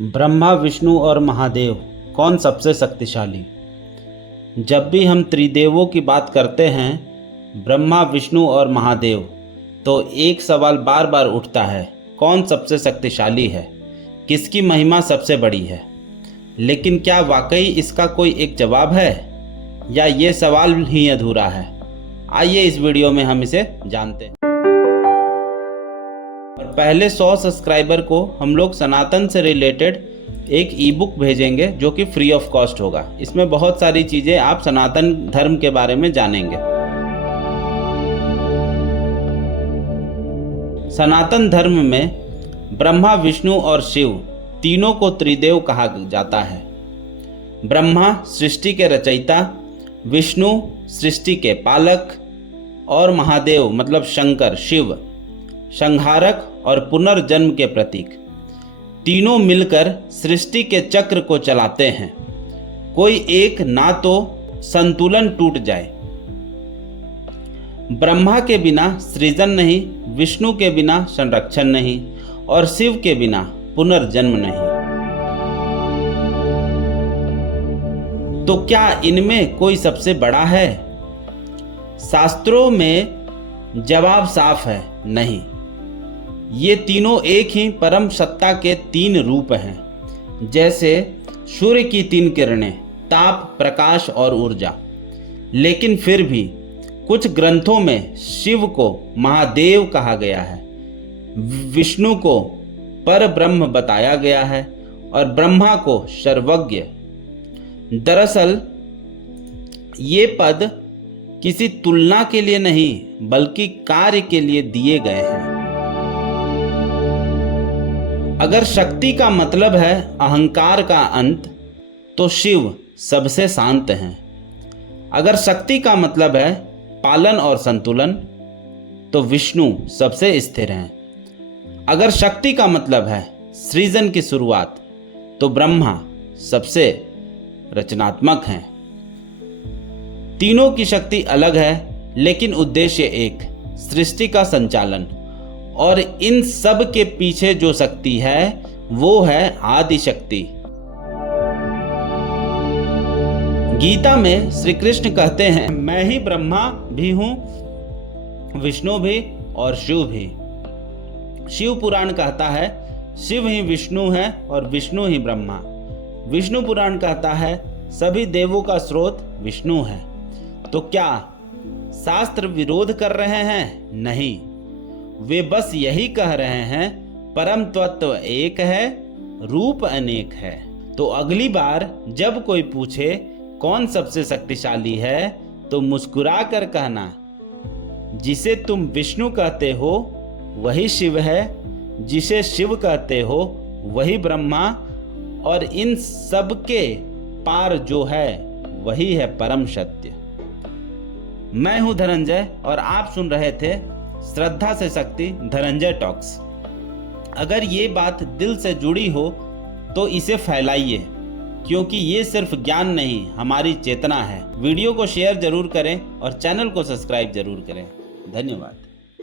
ब्रह्मा, विष्णु और महादेव कौन सबसे शक्तिशाली? जब भी हम त्रिदेवों की बात करते हैं, ब्रह्मा, विष्णु और महादेव, तो एक सवाल बार बार उठता है, कौन सबसे शक्तिशाली है, किसकी महिमा सबसे बड़ी है। लेकिन क्या वाकई इसका कोई एक जवाब है, या ये सवाल ही अधूरा है? आइए इस वीडियो में हम इसे जानते हैं। और पहले 100 सब्सक्राइबर को हम लोग सनातन से रिलेटेड एक ई बुक भेजेंगे जो कि फ्री ऑफ कॉस्ट होगा। इसमें बहुत सारी चीज़ें आप सनातन धर्म के बारे में जानेंगे। सनातन धर्म में ब्रह्मा, विष्णु और शिव तीनों को त्रिदेव कहा जाता है। ब्रह्मा सृष्टि के रचयिता, विष्णु सृष्टि के पालक और महादेव मतलब शंकर, शिव संहारक और पुनर्जन्म के प्रतीक। तीनों मिलकर सृष्टि के चक्र को चलाते हैं। कोई एक ना तो संतुलन टूट जाए। ब्रह्मा के बिना सृजन नहीं, विष्णु के बिना संरक्षण नहीं और शिव के बिना पुनर्जन्म नहीं। तो क्या इनमें कोई सबसे बड़ा है? शास्त्रों में जवाब साफ है, नहीं। ये तीनों एक ही परम सत्ता के तीन रूप हैं। जैसे सूर्य की तीन किरणें, ताप, प्रकाश और ऊर्जा। लेकिन फिर भी कुछ ग्रंथों में शिव को महादेव कहा गया है, विष्णु को परब्रह्म बताया गया है और ब्रह्मा को सर्वज्ञ। दरअसल ये पद किसी तुलना के लिए नहीं बल्कि कार्य के लिए दिए गए हैं। अगर शक्ति का मतलब है अहंकार का अंत, तो शिव सबसे शांत हैं। अगर शक्ति का मतलब है पालन और संतुलन, तो विष्णु सबसे स्थिर हैं। अगर शक्ति का मतलब है सृजन की शुरुआत, तो ब्रह्मा सबसे रचनात्मक हैं। तीनों की शक्ति अलग है, लेकिन उद्देश्य एक, सृष्टि का संचालन। और इन सब के पीछे जो शक्ति है वो है आदि शक्ति। गीता में श्री कृष्ण कहते हैं, मैं ही ब्रह्मा भी हूं, विष्णु भी और शिव भी। शिव पुराण कहता है शिव ही विष्णु है और विष्णु ही ब्रह्मा। विष्णु पुराण कहता है सभी देवों का स्रोत विष्णु है। तो क्या शास्त्र विरोध कर रहे हैं? नहीं, वे बस यही कह रहे हैं परम तत्व एक है, रूप अनेक है। तो अगली बार जब कोई पूछे कौन सबसे शक्तिशाली है, तो मुस्कुरा कर कहना, जिसे तुम विष्णु कहते हो वही शिव है, जिसे शिव कहते हो वही ब्रह्मा, और इन सब के पार जो है वही है परम सत्य। मैं हूं धनंजय और आप सुन रहे थे श्रद्धा से शक्ति धनंजय टॉक्स। अगर ये बात दिल से जुड़ी हो तो इसे फैलाइए, क्योंकि ये सिर्फ ज्ञान नहीं, हमारी चेतना है। वीडियो को शेयर जरूर करें और चैनल को सब्सक्राइब जरूर करें। धन्यवाद।